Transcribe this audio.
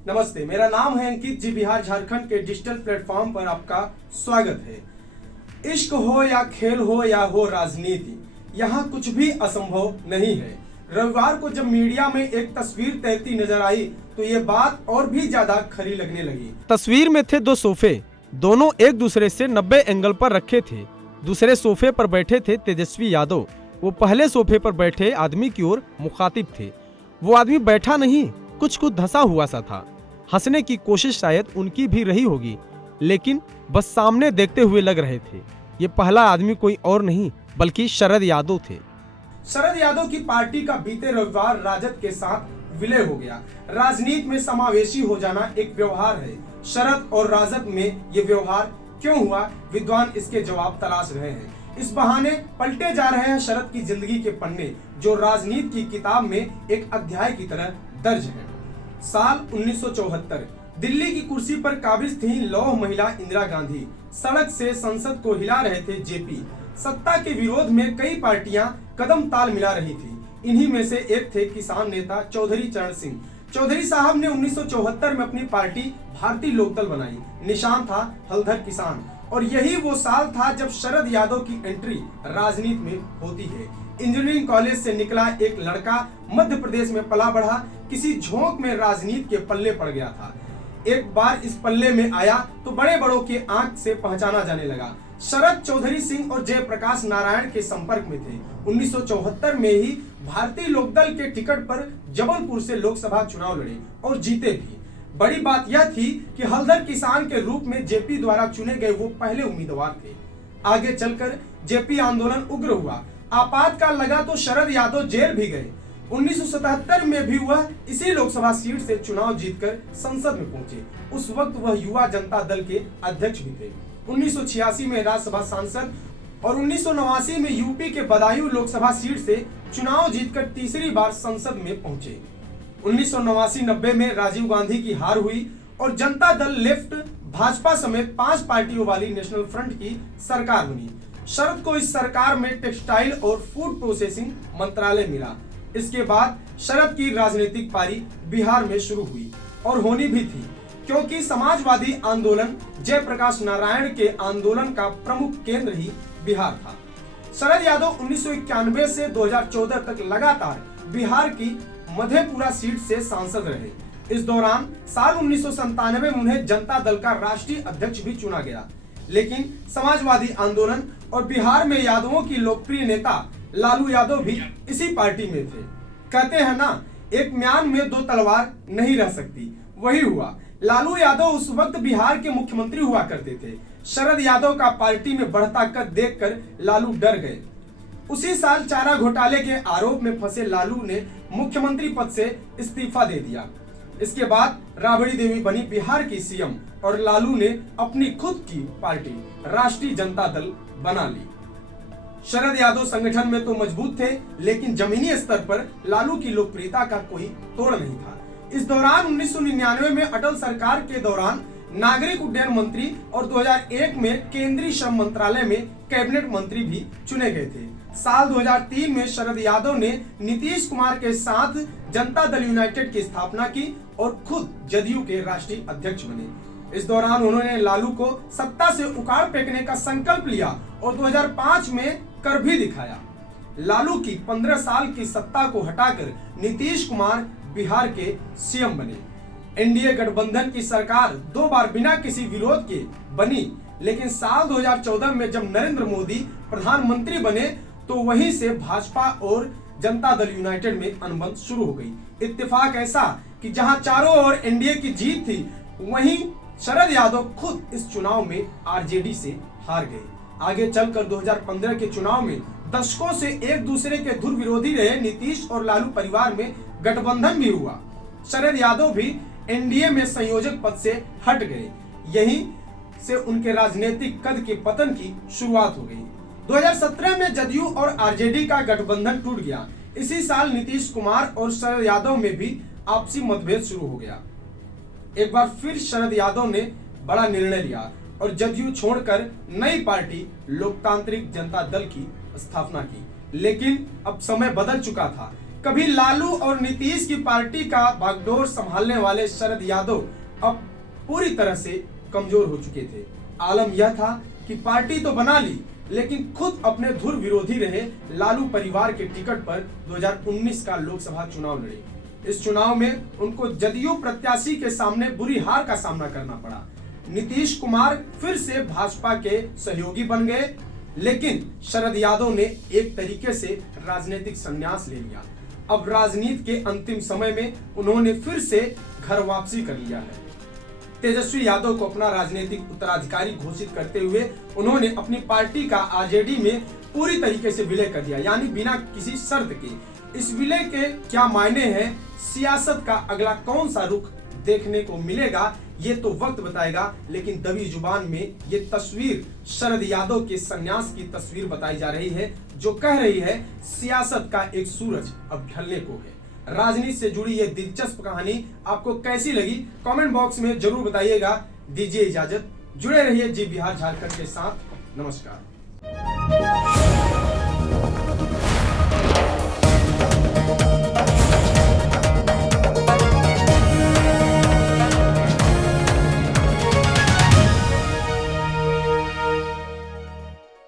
नमस्ते, मेरा नाम है अंकित जी। बिहार झारखंड के डिजिटल प्लेटफॉर्म पर आपका स्वागत है। इश्क हो या खेल हो या हो राजनीति, यहाँ कुछ भी असंभव नहीं है। रविवार को जब मीडिया में एक तस्वीर तैरती नजर आई तो ये बात और भी ज्यादा खरी लगने लगी। तस्वीर में थे दो सोफे, दोनों एक दूसरे से 90 एंगल पर रखे थे। दूसरे सोफे पर बैठे थे तेजस्वी यादव। वो पहले सोफे पर बैठे आदमी की ओर मुखातिब थे। वो आदमी बैठा नहीं, कुछ धंसा हुआ सा था। हंसने की कोशिश शायद उनकी भी रही होगी, लेकिन बस सामने देखते हुए लग रहे थे। ये पहला आदमी कोई और नहीं बल्कि शरद यादव थे। शरद यादव की पार्टी का बीते रविवार राजद के साथ विलय हो गया। राजनीति में समावेशी हो जाना एक व्यवहार है। शरद और राजद में ये व्यवहार क्यों हुआ, विद्वान इसके जवाब तलाश रहे हैं। इस बहाने पलटे जा रहे हैं शरद की जिंदगी के पन्ने, जो राजनीति की किताब में एक अध्याय की तरह दर्ज है। साल 1974, दिल्ली की कुर्सी पर काबिज थी लौह महिला इंदिरा गांधी। सड़क से संसद को हिला रहे थे जेपी। सत्ता के विरोध में कई पार्टियां कदम ताल मिला रही थी। इन्हीं में से एक थे किसान नेता चौधरी चरण सिंह। चौधरी साहब ने 1974 में अपनी पार्टी भारतीय लोकदल बनाई। निशान था हलधर किसान। और यही वो साल था जब शरद यादव की एंट्री राजनीति में होती है। इंजीनियरिंग कॉलेज से निकला एक लड़का मध्य प्रदेश में पला बढ़ा, किसी झोंक में राजनीति के पल्ले पड़ गया था। एक बार इस पल्ले में आया तो बड़े बड़ों के आंख से पहचाना जाने लगा। शरद चौधरी सिंह और जयप्रकाश नारायण के संपर्क में थे। 1974 में ही भारतीय लोकदल के टिकट पर जबलपुर से लोकसभा चुनाव लड़े और जीते भी। बड़ी बात यह थी कि हलधर किसान के रूप में जेपी द्वारा चुने गए वो पहले उम्मीदवार थे। आगे चलकर जेपी आंदोलन उग्र हुआ। आपातकाल लगा तो शरद यादव जेल भी गए। 1977 में भी वह इसी लोकसभा सीट से चुनाव जीतकर संसद में पहुंचे। उस वक्त वह युवा जनता दल के अध्यक्ष भी थे। 1986 में राज्यसभा सांसद और 1989 में यूपी के बदायूं लोकसभा सीट से चुनाव जीतकर तीसरी बार संसद में पहुंचे। 1989-90 में राजीव गांधी की हार हुई और जनता दल लेफ्ट भाजपा समेत 5 पार्टियों वाली नेशनल फ्रंट की सरकार बनी। शरद को इस सरकार में टेक्सटाइल और फूड प्रोसेसिंग मंत्रालय मिला। इसके बाद शरद की राजनीतिक पारी बिहार में शुरू हुई और होनी भी थी, क्योंकि समाजवादी आंदोलन जयप्रकाश नारायण के आंदोलन का प्रमुख केंद्र ही बिहार था। शरद यादव 1991 से 2014 तक लगातार बिहार की मधेपुरा सीट से सांसद रहे। इस दौरान साल 1997 में उन्हें जनता दल का राष्ट्रीय अध्यक्ष भी चुना गया। लेकिन समाजवादी आंदोलन और बिहार में यादवों की लोकप्रिय नेता लालू यादव भी इसी पार्टी में थे। कहते हैं ना, एक म्यान में दो तलवार नहीं रह सकती, वही हुआ। लालू यादव उस वक्त बिहार के मुख्यमंत्री हुआ करते थे। शरद यादव का पार्टी में बढ़ता कद देखकर लालू डर गए। उसी साल चारा घोटाले के आरोप में फंसे लालू ने मुख्यमंत्री पद से इस्तीफा दे दिया। इसके बाद राबड़ी देवी बनी बिहार की सीएम और लालू ने अपनी खुद की पार्टी राष्ट्रीय जनता दल बना ली। शरद यादव संगठन में तो मजबूत थे, लेकिन जमीनी स्तर पर लालू की लोकप्रियता का कोई तोड़ नहीं था। इस दौरान 1999 में अटल सरकार के दौरान नागरिक उड्डयन मंत्री और 2001 में केंद्रीय श्रम मंत्रालय में कैबिनेट मंत्री भी चुने गए थे। साल 2003 में शरद यादव ने नीतीश कुमार के साथ जनता दल यूनाइटेड की स्थापना की और खुद जदयू के राष्ट्रीय अध्यक्ष बने। इस दौरान उन्होंने लालू को सत्ता से उखाड़ फेंकने का संकल्प लिया और 2005 में कर भी दिखाया। लालू की 15 साल की सत्ता को हटाकर नीतीश कुमार बिहार के सीएम बने। एनडीए गठबंधन की सरकार 2 बार बिना किसी विरोध के बनी, लेकिन साल 2014 में जब नरेंद्र मोदी प्रधानमंत्री बने तो वहीं से भाजपा और जनता दल यूनाइटेड में अनबन शुरू हो गई। इत्तेफाक ऐसा कि जहां चारों ओर एनडीए की जीत थी, वहीं शरद यादव खुद इस चुनाव में आरजेडी से हार गए। आगे चलकर 2015 के चुनाव में दशकों से एक दूसरे के धुर विरोधी रहे नीतीश और लालू परिवार में गठबंधन भी हुआ। शरद यादव भी एनडीए में संयोजक पद से हट गए। यहीं से उनके राजनीतिक कद के पतन की शुरुआत हो गई। 2017 में जदयू और आरजेडी का गठबंधन टूट गया। इसी साल नीतीश कुमार और शरद यादव में भी आपसी मतभेद शुरू हो गया। एक बार फिर शरद यादव ने बड़ा निर्णय लिया और जदयू छोड़कर नई पार्टी लोकतांत्रिक जनता दल की स्थापना की। लेकिन अब समय बदल चुका था। कभी लालू और नीतीश की पार्टी का बागडोर संभालने वाले शरद यादव अब पूरी तरह से कमजोर हो चुके थे। आलम यह था कि पार्टी तो बना ली, लेकिन खुद अपने धुर विरोधी रहे लालू परिवार के टिकट पर 2019 का लोकसभा चुनाव लड़े। इस चुनाव में उनको जदयू प्रत्याशी के सामने बुरी हार का सामना करना पड़ा। नीतीश कुमार फिर से भाजपा के सहयोगी बन गए, लेकिन शरद यादव ने एक तरीके से राजनीतिक संन्यास ले लिया। अब राजनीति के अंतिम समय में उन्होंने फिर से घर वापसी कर लिया है। तेजस्वी यादव को अपना राजनीतिक उत्तराधिकारी घोषित करते हुए उन्होंने अपनी पार्टी का आरजेडी में पूरी तरीके से विलय कर दिया, यानी बिना किसी शर्त के। इस विलय के क्या मायने हैं, सियासत का अगला कौन सा रुख देखने को मिलेगा, ये तो वक्त बताएगा। लेकिन दबी जुबान में ये तस्वीर शरद यादव के संन्यास की तस्वीर बताई जा रही है, जो कह रही है सियासत का एक सूरज अब ढलने को है। राजनीति से जुड़ी ये दिलचस्प कहानी आपको कैसी लगी, कमेंट बॉक्स में जरूर बताइएगा। दीजिए इजाजत, जुड़े रहिए जी बिहार झारखंड के साथ। नमस्कार।